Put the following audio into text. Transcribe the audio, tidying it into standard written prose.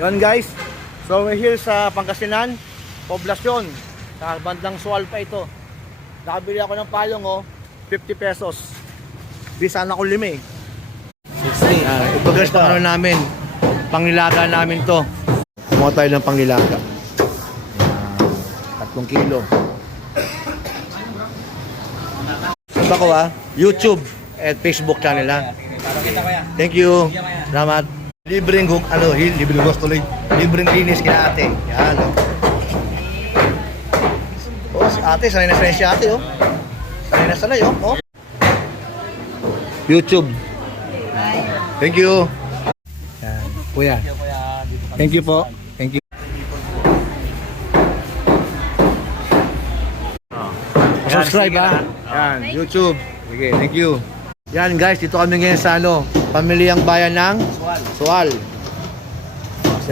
Yun guys, so we're here sa Pangasinan, Poblasyon, sa bandang Sual pa ito. Nakabili ako ng payong 50 pesos. Bisa na ko 5 eh. 60. Ito guys na ano namin, pangilaga namin to. Kumuha tayo ng pangilaga. 3 kilo. Ito ko YouTube at Facebook channel Thank you. Salamat. Libreng libreng tuloy. Libreng linis kina ate. Yan si ate, sanay na si ate Sanay YouTube. Thank you. Yan, kuya. Thank you po. Thank you. Subscribe Yan, YouTube. Okay, thank you. Yan guys, dito kami ngayon sa pamilyang bayan ng Sual.